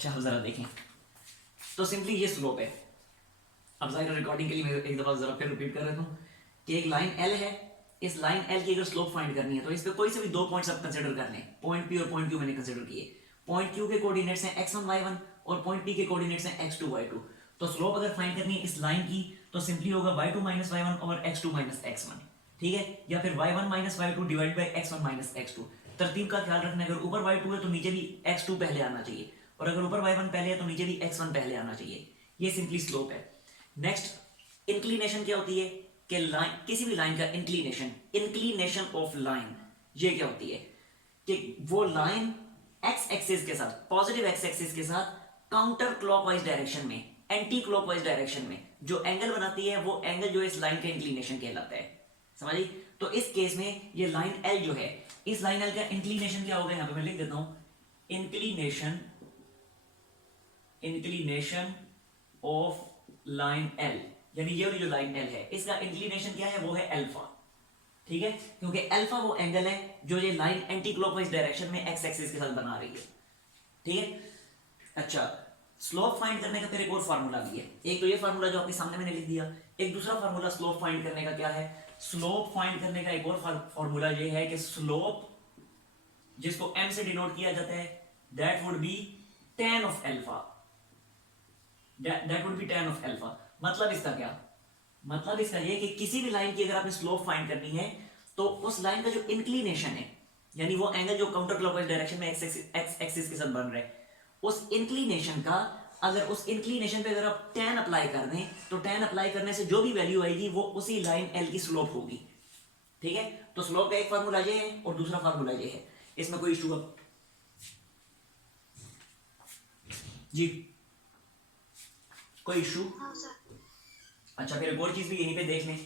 चलो जरा देखें, तो सिंपली ये स्लोप है। अब जाहिर रिकॉर्डिंग के लिए मैं एक दफा जरा फिर रिपीट कर देता हूँ कि एक लाइन एल है, इस लाइन एल की अगर स्लोप फाइंड करनी है तो इस पे कोई से भी दो पॉइंट्स आप कंसीडर कर लें। पॉइंट पी और पॉइंट क्यू मैंने कंसीडर किए। पॉइंट क्यू के कोऑर्डिनेट्स हैं x1 y1 और पॉइंट पी के कोऑर्डिनेट्स हैं x2 y2। तो स्लोप अगर फाइंड करनी है इस लाइन की तो सिंपली होगा y2 माइनस y1 और x2 माइनस x1, ठीक है, या फिर y1 minus y2 divide by x1 minus x2। तरतीब का ख्याल रखना है, अगर ऊपर y2 है तो नीचे भी x2 पहले आना चाहिए, और अगर ऊपर y1 पहले है तो नीचे भी x1 पहले आना चाहिए। ये सिंपली स्लोप है। नेक्स्ट इंक्लिनेशन क्या होती है कि लाइन, किसी भी लाइन का इंक्लिनेशन, इंक्लिनेशन ऑफ लाइन, ये क्या होती है कि वो लाइन एक्स एक्सिस के साथ, पॉजिटिव एक्स एक्सिस के साथ काउंटर क्लॉकवाइज डायरेक्शन में, एंटी क्लॉकवाइज डायरेक्शन में जो एंगल बनाती है वो एंगल जो है इस लाइन का इंक्लिनेशन कहलाता है। समझिए? तो इस केस में ये लाइन एल जो है, इस लाइन एल का इंक्लिनेशन क्या होगा, यहां पे मैं लिख देता हूं, inclination, inclination of line L, यानी ये वाली जो लाइन एल है इसका इंक्लिनेशन क्या है, वो है अल्फा, ठीक है, क्योंकि अल्फा वो एंगल है जो ये लाइन एंटी क्लॉकवाइज डायरेक्शन में एक्स एक्सिस के साथ बना रही है, ठीक है। अच्छा, स्लोप फाइंड करने का फिर एक और फार्मूला भी है। एक तो ये फार्मूला जो आपके सामने मैंने लिख दिया, एक दूसरा फार्मूला स्लोप फाइंड करने का क्या है, स्लोप फाइंड करने का एक और फार्मूला ये है कि स्लोप, जिसको m से डिनोट किया जाता है, that would B tan of alpha, that would B tan of alpha. मतलब इसका क्या, मतलब इसका ये कि किसी भी लाइन की अगर आपने स्लोप फाइंड करनी है तो उस लाइन का जो इंक्लिनेशन है, यानी वो एंगल जो काउंटर क्लॉकवाइज डायरेक्शन में एक्स एक्सिस के साथ बन रहा है, उस इंक्लिनेशन का, अगर उस इंक्लिनेशन पे अगर आप tan अप्लाई कर दें तो tan अप्लाई करने से जो भी वैल्यू आएगी वो उसी लाइन l की स्लोप होगी, ठीक है। तो स्लोप का एक फार्मूला ये है और दूसरा फार्मूला ये है। इसमें कोई इशू अब जी, कोई इशू? अच्छा, फिर एक और चीज भी यहीं पे देख लें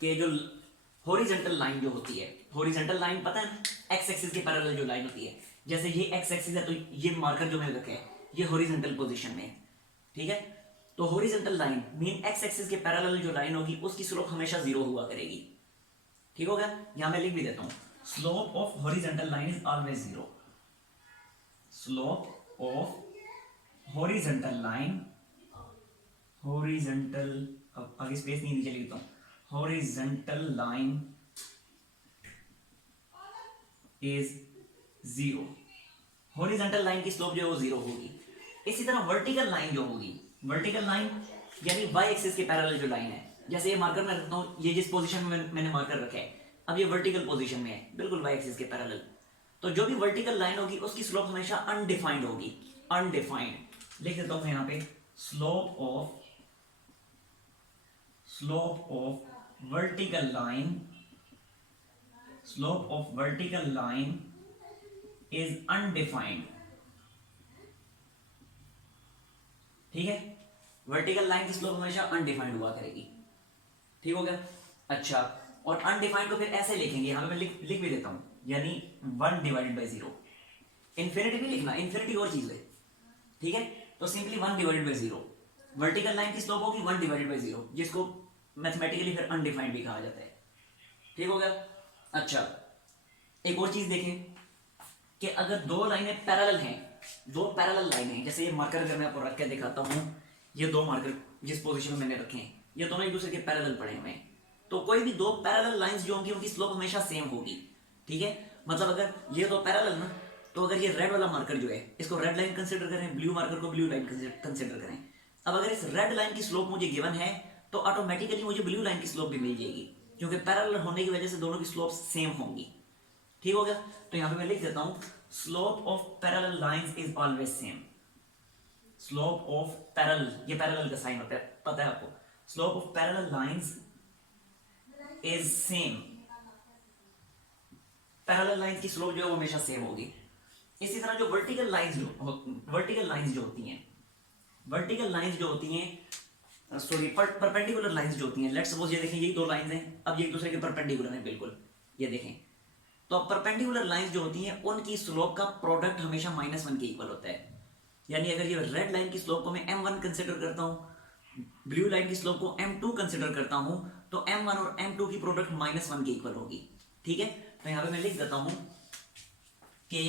कि जो हॉरिजॉन्टल लाइन जो होती है, हॉरिजॉन्टल लाइन पता है ना, एक्स एक्सिस के पैरेलल जो लाइन होती है, जैसे ये एक्स एक्सिस है तो ये मार्कर जो मैंने रखा है ये हॉरिजॉन्टल पोजीशन में है, ठीक है। तो horizontal line mean x axis के पैरेलल जो लाइन होगी उसकी स्लोप हमेशा जीरो हुआ करेगी, ठीक हो गया। यहां मैं लिख भी देता हूं, slope of horizontal line is always zero, slope of horizontal line, horizontal, अब आगे स्पेस नहीं नीचे लिखता हूं, horizontal line is zero, horizontal line की स्लोप जो है वो जीरो होगी। इसी तरह वर्टिकल लाइन जो होगी, वर्टिकल लाइन यानी वाई एक्सिस के पैरेलल जो लाइन है, जैसे ये मार्कर मैं रखता हूं, ये जिस पोजीशन में मैंने मार्कर रखा है अब ये वर्टिकल पोजीशन में है बिल्कुल वाई एक्सिस के पैरेलल, तो जो भी वर्टिकल लाइन होगी उसकी स्लोप हमेशा अनडिफाइंड होगी, अनडिफाइंड लिख देता हूं मैं यहां पे, slope of vertical line, slope of vertical line is undefined, ठीक है। वर्टिकल लाइन की स्लोप हमेशा अनडिफाइंड हुआ करेगी, ठीक हो गया। अच्छा, और अनडिफाइंड को फिर ऐसे लिखेंगे, यहां पे मैं लिख भी देता हूं, यानी 1 डिवाइडेड बाई 0, इन्फिनिटी भी लिखना, इन्फिनिटी और चीज है, ठीक है। तो simply 1 divided by 0, vertical line की स्लोप होगी 1 डिवाइडेड बाई 0, जिसको मैथमेटिकली फिर अनडिफाइंड भी कहा जाता है, ठीक हो गया। अच्छा, एक और चीज देखें कि अगर दो लाइनें पैरेलल हैं, दो पैरेलल लाइनें, जैसे ये मार्कर अगर मैं आपको रख के दिखाता हूं, ये दो मार्कर जिस पोजीशन में मैंने रखे हैं ये दोनों एक दूसरे के पैरेलल पड़े हुए हैं, तो कोई भी दो पैरेलल लाइंस जो होंगी उनकी स्लोप हमेशा सेम होगी, ठीक है। मतलब अगर ये दो पैरेलल ना, तो अगर ये रेड वाला मार्कर जो है इसको रेड लाइन कंसीडर करें, ब्लू मार्कर को ब्लू लाइन कंसीडर करें, अब अगर इस रेड लाइन की स्लोप मुझे गिवन है तो ऑटोमेटिकली मुझे ब्लू लाइन की स्लोप भी मिल जाएगी, क्योंकि पैरेलल होने की वजह से दोनों की स्लोप सेम होंगी, ठीक हो गया। तो यहां पे मैं लिख देता हूं, slope of parallel lines is always same, slope of parallel, ये पैरेलल का साइन होता है पता है आपको, slope of parallel lines is same, parallel lines की स्लोप जो है वो हमेशा सेम होगी। इसी तरह जो वर्टिकल लाइंस जो होती हैं, वर्टिकल लाइंस जो होती हैं, सॉरी परपेंडिकुलर लाइंस जो होती हैं, लेट्स सपोज ये देखें यही दो लाइंस हैं, अब ये एक दूसरे के परपेंडिकुलर हैं बिल्कुल, ये देखें, तो अब परपेंडिकुलर लाइंस जो होती हैं उनकी स्लोप का प्रोडक्ट हमेशा -1 के इक्वल होता है, यानी अगर ये रेड लाइन की स्लोप को मैं m1 कंसीडर करता हूं, ब्लू लाइन की स्लोप को m2 कंसीडर करता हूं, तो m1 और m2 की प्रोडक्ट -1 के इक्वल होगी, ठीक है। तो यहां पे मैं लिख देता हूं कि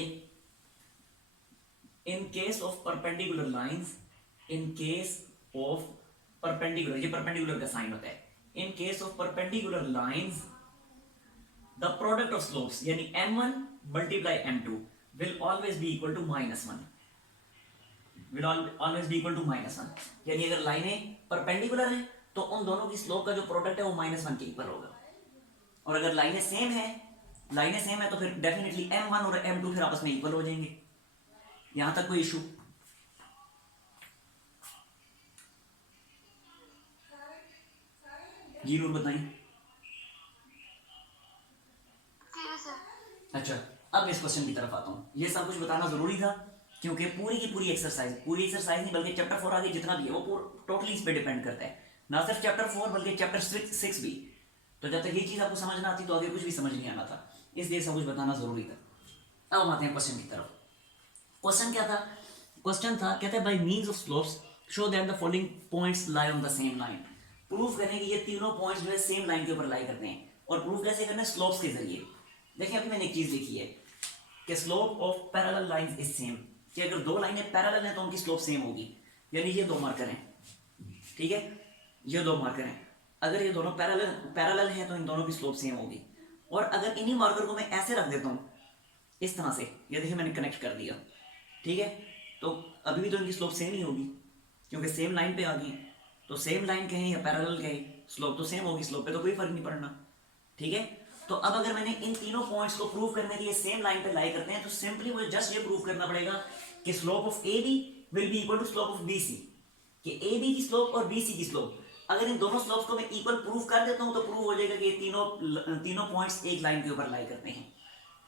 in case of perpendicular lines, in case of perpendicular, ये परपेंडिकुलर का साइन होता है, in case of perpendicular lines the product of slopes यानी m1 multiply m2 will always be equal to -1, will always be equal to -1। यानी अगर लाइनें perpendicular हैं तो उन दोनों की स्लोप का जो प्रोडक्ट है वो -1 के इक्वल होगा, और अगर लाइनें सेम है तो फिर डेफिनेटली m1 और m2 फिर आपस में इक्वल हो जाएंगे। यहां तक कोई इशू? जी नूर बताएं। अच्छा, अब इस क्वेश्चन की तरफ आता हूँ। ये सब कुछ बताना जरूरी था क्योंकि पूरी की पूरी एक्सरसाइज नहीं बल्कि चैप्टर 4 आगे जितना भी है वो टोटली इस पे डिपेंड करता है, ना सिर्फ चैप्टर 4 बल्कि चैप्टर 6 भी। तो जब तक ये चीज आपको समझ ना आती तो आगे कुछ भी समझ नहीं आना था, इसलिए सब कुछ बताना जरूरी था। अब आते हैं क्वेश्चन की तरफ। क्वेश्चन क्या था? क्वेश्चन था, कहते हैं by means of slopes show that the following points lie on the same line. Proof करने की ये तीनों पॉइंट्स जो है सेम लाइन के ऊपर लाई करते हैं, और प्रूफ कैसे करना है? स्लोप्स के जरिए। देखिए अभी मैंने एक चीज लिखी है कि slope of parallel lines is same, कि अगर दो लाइनें पैरेलल हैं तो उनकी स्लोप सेम होगी। यानी ये दो मार्कर हैं, ठीक है, ये दो मार्कर हैं, अगर ये दोनों पैरेलल हैं तो इन दोनों की स्लोप सेम होगी। और अगर इन्हीं मार्कर को मैं ऐसे रख देता हूँ इस तरह से, ये देखिए मैंने कनेक्ट कर दिया, ठीक है, तो अभी भी तो इनकी स्लोप सेम ही होगी क्योंकि सेम लाइन पे आ गई। तो सेम लाइन कहें या पैरेलल कहें, स्लोप तो सेम होगी, स्लोप पे तो कोई फर्क नहीं पड़ना, ठीक है। तो अब अगर मैंने इन तीनों पॉइंट्स को प्रूव करने के लिए सेम लाइन पे लाई करते हैं तो सिंपली मुझे जस्ट ये प्रूव करना पड़ेगा कि slope of A B will be equal to slope of B C, कि ए बी की स्लोप और बी सी की स्लोप, अगर इन दोनों स्लोप्स को मैं इक्वल प्रूव कर देता हूं तो प्रूव हो जाएगा कि ये तीनों पॉइंट्स एक लाइन के ऊपर लाई करते हैं,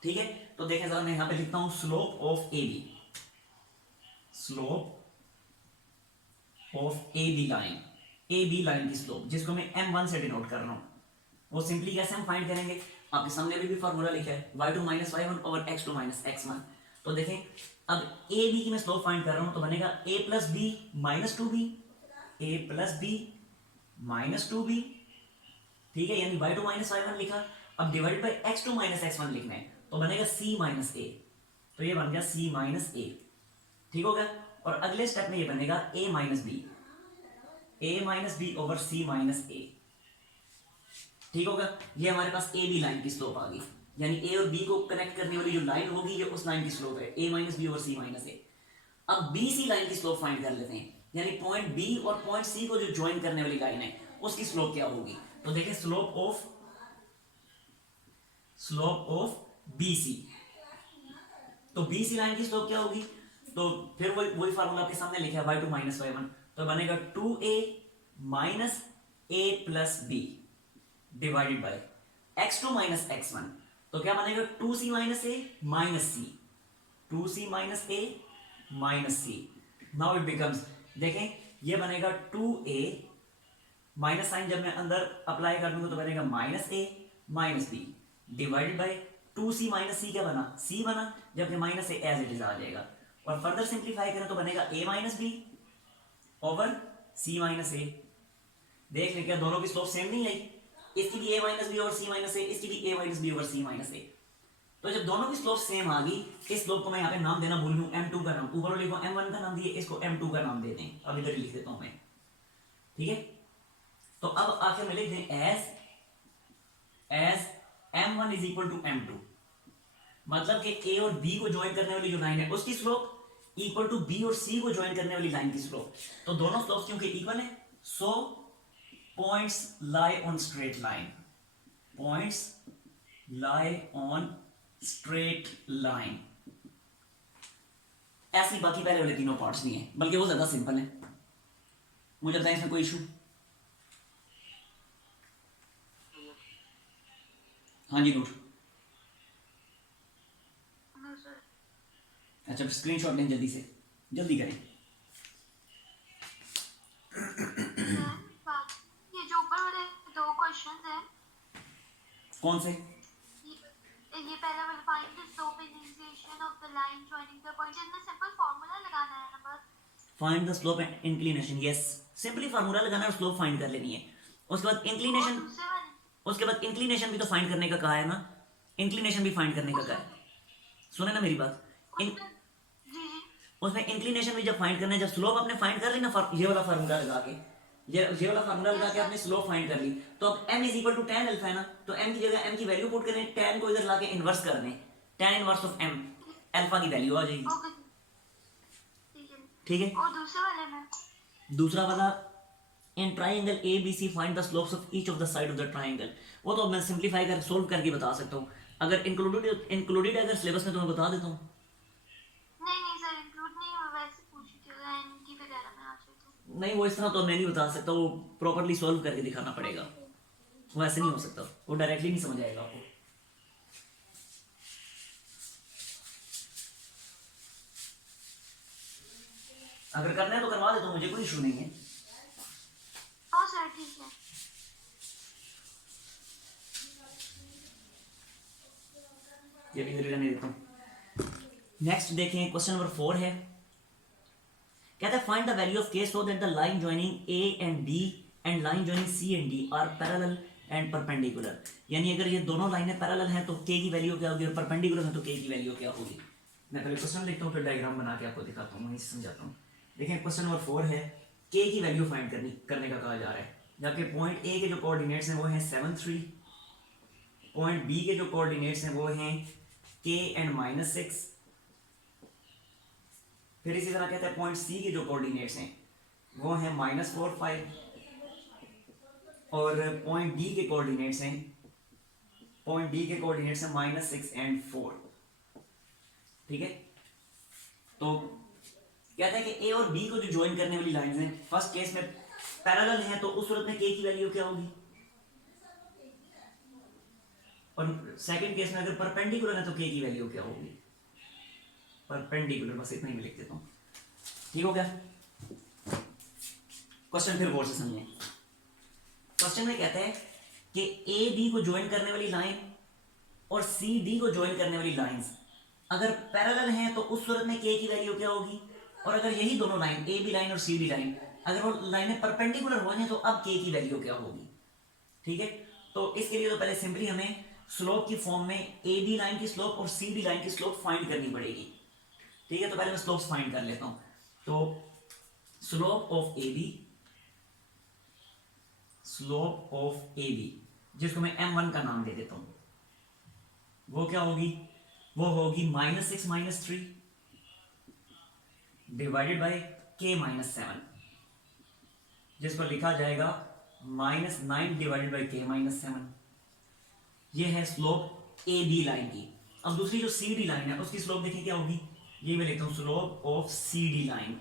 ठीक है। तो देखें जरा, मैं यहां पे लिखता हूं slope of A B, slope of A B line की स्लोप जिसको मैं m1 से डिनोट कर रहा हूं, वो सिंपली कैसे हम फाइंड करेंगे? आपके सामने भी फार्मूला लिखा है y2 - y1 over x2 - x1। तो देखें अब ए बी की मैं स्लोप फाइंड कर रहा हूं तो बनेगा a plus B minus 2b, a plus B minus 2b, ठीक है, यानी y2 - y1 लिखा। अब डिवाइड बाय x2 - x1 लिखना है तो बनेगा c माइनस a, तो ये बन गया c माइनस a, ठीक हो गया। और अगले स्टेप में ये बनेगा a minus B over c minus a, ठीक होगा। ये हमारे पास ए बी लाइन की स्लोप आ गई, यानी ए और बी को कनेक्ट करने वाली जो लाइन होगी ये उस लाइन की स्लोप है, a minus B over c minus a। अब बी सी लाइन की स्लोप फाइंड कर लेते हैं, यानी पॉइंट बी और पॉइंट सी को जो ज्वाइन करने वाली लाइन है उसकी स्लोप क्या होगी? तो देखिए स्लोप ऑफ बी सी, तो बी सी लाइन की स्लोप क्या होगी? तो फिर वही फार्मूला आपके सामने लिखा है y2 - y1, तो बनेगा 2a minus a plus B divided by x2 - x1, तो क्या बनेगा 2c minus a minus c, 2c minus a minus c। Now it becomes, देखें ये बनेगा 2a, माइनस साइन जब मैं अंदर अप्लाई कर दूंगा तो बनेगा minus a minus b divided by 2c minus c, क्या बना? c बना, जबकि minus a as it is आ जाएगा। और फर्दर सिंप्लीफाई करें तो बनेगा a minus B over c minus a। देख लें क्या दोनों की स्लोप सेम नहीं आई? इसकी भी a minus B over c minus a, इसकी भी a minus B over c minus a। तो जब दोनों की स्लोप सेम आ गई, इस स्लोप को मैं यहाँ पे नाम देना भूल गया, m2 का नाम, ऊपर लिखो m1 का नाम दिए, इसको m2 का नाम देते हैं, अब इधर लिख देता हूं मैं, ठीक है। तो अब आखिर में लिख दें as m1 is equal to m2, मतलब कि a और b को ज्वाइन करने वाली जो लाइन है उसकी स्लोप इक्वल टू b और c को ज्वाइन करने वाली लाइन की स्लोप। तो दोनों स्लोप क्योंकि इक्वल है, सो points lie on straight line, points lie on straight line। ऐसी बाकी पहले वाले तीनों पार्ट्स नहीं है, बल्कि वो ज्यादा सिंपल है, मुझे लगता है इसमें कोई इशू? हाँ जी नूट, अच्छा स्क्रीनशॉट लें, जल्दी से जल्दी करें। कौन से? ये पहला वाला find the slope inclination of the line joining the points, इसमें सिंपल फार्मूला लगाना है ना बस। Find the slope and inclination, yes, simply formula लगाना है और स्लोप फाइंड कर लेनी है। उसके बाद इंक्लिनेशन, उसके बाद इंक्लिनेशन भी तो फाइंड करने का कहा है ना, इंक्लिनेशन भी फाइंड करने का कहा है, सुने ना मेरी बात। उसमें इंक्लिनेशन भी जब फाइंड करना है, जब स्लोप आपने फाइंड कर ली ना, ये वाला फार्मूला लगा के, ये वाला फार्मूला लगा के आपने स्लोप फाइंड कर ली, तो अब m is equal to tan alpha है ना, तो m की जगह m की वैल्यू पुट करें, tan को इधर लाके इनवर्स कर दें, tan inverse of m, alpha की वैल्यू आ जाएगी। ओके ठीक है, और दूसरे वाले में दूसरा वाला in triangle A B C find the slopes of each of the side of the triangle, वो तो मैं सिंपलीफाई कर सोल्व करके बता सकता हूँ, अगर इंक्लूडेड अगर सिलेबस में तो मैं बता देता हूँ। नहीं सर इंक्लूड नहीं, मैं वैसे पूछी थी अगर इनकी वगैरह में आ जाए तो। नहीं वो इस तरह तो मैं नहीं बता सकता, वो प्रॉपर्ली सॉल्व करके दिखाना पड़ेगा, वो ऐसे नहीं हो सकता, वो डायरेक्टली नहीं समझ आएगा आपको। अगर करना है तो करवा देता हूँ, मुझे कोई इशू नहीं है। हाँ सर ठीक है। ये भी इधर रहने देता हूँ। नेक्स्ट देखें, क्वेश्चन नंबर 4 है, कहता है find the value of k so that the line joining a and b and line joining c and d are parallel and perpendicular, यानी अगर ये दोनों लाइनें पैरेलल हैं तो k की वैल्यू क्या होगी, और परपेंडिकुलर है तो k की वैल्यू क्या होगी। मैं पहले क्वेश्चन लिखता हूँ फिर डायग्राम बना के आपको दिखाता हूँ, वहीं से समझाता हूँ। देखिए क्वेश्चन नंबर 4 है, k की वैल्यू फाइंड करने का कहा जा रहा है, जबकि पॉइंट a के जो कोऑर्डिनेट्स हैं वो हैं 7 3, पॉइंट b के जो कोऑर्डिनेट्स हैं वो हैं k एंड -6, फिर इसी तरह कहते हैं पॉइंट सी के जो कोऑर्डिनेट्स हैं वो हैं -4 5, और पॉइंट डी के कोऑर्डिनेट्स हैं, पॉइंट डी के कोऑर्डिनेट्स हैं -6 एंड 4। ठीक है, तो कहता है कि ए और बी को जो ज्वाइन करने वाली लाइंस हैं फर्स्ट केस में पैरेलल हैं, तो उस सूरत में के की वैल्यू क्या होगी, और सेकंड केस में अगर परपेंडिकुलर है तो के की वैल्यू क्या होगी, परपेंडिकुलर, बस इतना ही लिख देता हूं। ठीक हो गया, क्वेश्चन फिर गौर से समझें। क्वेश्चन में कहते हैं कि ए बी को ज्वाइन करने वाली लाइन और सी डी को ज्वाइन करने वाली लाइंस अगर पैरेलल हैं तो उस सूरत में के की वैल्यू क्या होगी, और अगर यही दोनों लाइन ए बी लाइन और सी डी लाइन अगर वो लाइनें परपेंडिकुलर हो जाए तो अब के की वैल्यू क्या होगी। ठीक है, तो इसके लिए तो पहले सिंपली हमें स्लोप की फॉर्म में ए बी लाइन की स्लोप और सी डी लाइन की स्लोप फाइंड करनी पड़ेगी। ठीक है, तो पहले मैं स्लोप्स फाइंड कर लेता हूं, तो slope of A B, slope of A B जिसको मैं m1 का नाम दे देता हूं, वो क्या होगी, वो होगी -6 - 3 डिवाइडेड बाय k - 7, जिसको लिखा जाएगा -9 डिवाइडेड बाय k - 7। ये है स्लोप ए बी लाइन की। अब दूसरी जो सी डी लाइन है उसकी स्लोप देखिए क्या होगी, ये मैं लिखता हूं slope of C D line,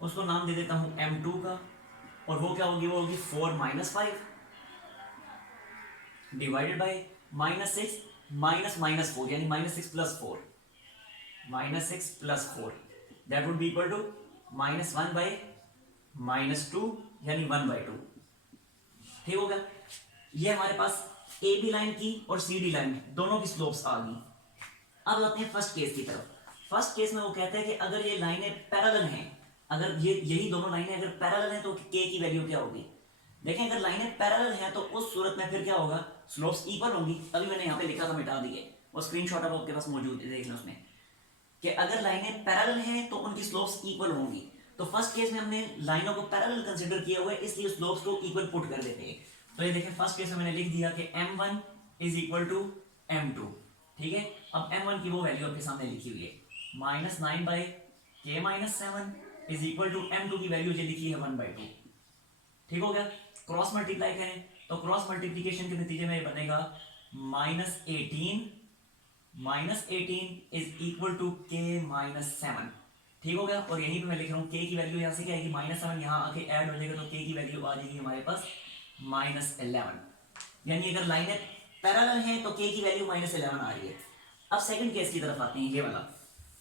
उसको नाम दे देता हूं m2 का, और वो क्या होगी, वो होगी 4 - 5 डिवाइडेड बाय -6 -4 यानी -6 + 4, -6 + 4 that would be equal to -1 by -2 यानी 1/2। ठीक हो गया, ये हमारे पास ए बी लाइन की और सी डी लाइन दोनों की स्लोप्स आ गई। अब आते हैं फर्स्ट केस की तरफ। फर्स्ट केस में वो कहते हैं कि अगर ये लाइनें पैरेलल हैं, अगर ये यही दोनों लाइनें अगर पैरेलल हैं तो के की वैल्यू क्या होगी। देखें अगर लाइनें पैरेलल हैं तो उस सूरत में फिर क्या होगा, स्लोप्स इक्वल होंगी। अभी मैंने यहाँ पे लिखा था, मिटा दिए, वो स्क्रीनशॉट अब आपके पास मौजूद है, देख लो उसमें कि अगर लाइनें पैरेलल हैं तो उनकी स्लोप्स इक्वल होंगी। तो फर्स्ट केस में हमने लाइनों को पैरेलल कंसीडर किया हुआ है, इसलिए स्लोप्स को इक्वल पुट कर देते हैं। तो ये देखें फर्स्ट केस में मैंने लिख दिया कि m1 is equal to m2। ठीक है, अब m1 की वो वैल्यू आपके सामने लिखी हुई है -9 by k - 7 is equal to m2 की वैल्यू जो लिखी है 1/2। ठीक हो गया, क्रॉस मल्टीप्लाई करें तो क्रॉस मल्टीप्लिकेशन के नतीजे में ये बनेगा -18 इज इक्वल टू k - 7। ठीक हो गया, और यहीं पे मैं लिख रहा हूँ k की वैल्यू यहाँ से क्या आएगी, -7 यहाँ आके ऐड हो जाएगा तो k की वैल्यू आ जाएगी हमारे पास -11। यानी अगर लाइनें पैरेलल हैं तो k की वैल्यू -11 आ रही है। अब सेकंड केस की तरफ आते हैं, ये वाला,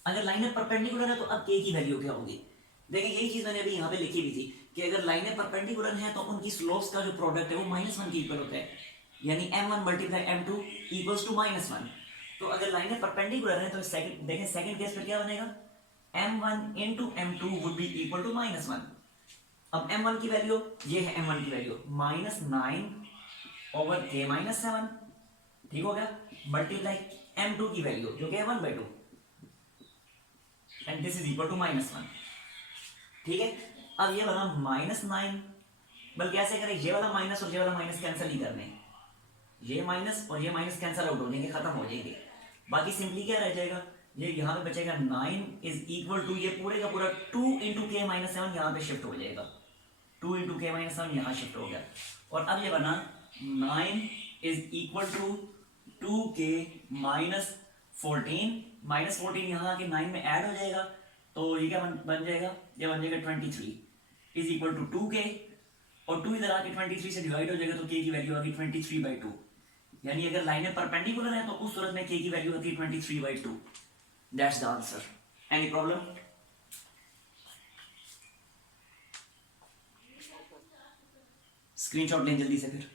अगर लाइनें परपेंडिकुलर है तो अब k की वैल्यू क्या होगी। देखिए यही चीज मैंने अभी यहाँ पे लिखी हुई थी कि अगर लाइनें परपेंडिकुलर हैं तो उनकी स्लोप्स का जो प्रोडक्ट है वो -1 के इक्वल होता है, यानी m1 × m2 इक्वल्स टू -1। तो अगर लाइनें परपेंडिकुलर हैं तो सेकंड देखें, सेकंड केस में क्या बनेगा, m1 × m2 would be equal to -1। अब m1 की वैल्यू, ये है m1 की वैल्यू -9/k - 7। ठीक हो गया, मल्टीप्लाई m2 की वैल्यू जो कि है 1/2, and this is equal to -1। ठीक है, अब ये वाला -9, बल्कि ऐसे करें, ये वाला माइनस और ये वाला माइनस कैंसिल नहीं करने, ये माइनस और ये माइनस कैंसिल आउट हो जाएंगे, खत्म हो जाएंगे। बाकी सिंपली क्या रह जाएगा, ये यहाँ पे बचेगा 9 इज इक्वल टू, ये पूरे का पूरा 2 इंटू के माइनस 7 यहाँ पे शिफ्ट हो जाएगा, 2 इंटू के माइनस 7 यहाँ शिफ्ट हो गया। और अब ये बना 9 is equal to 2k minus 14, minus 14 यहाँ आके 9 में ऐड हो जाएगा, तो ये क्या बन जाएगा, ये बन जाएगा 23 इज इक्वल टू 2k, और 2 इधर आके 23 से डिवाइड हो जाएगा, तो k की वैल्यू आ गई 23/2। यानी अगर लाइनें परपेंडिकुलर है तो उस सूरत में k की वैल्यू आती है 23/2। That's the answer. Any problem? Screenshot लें जल्दी से फिर।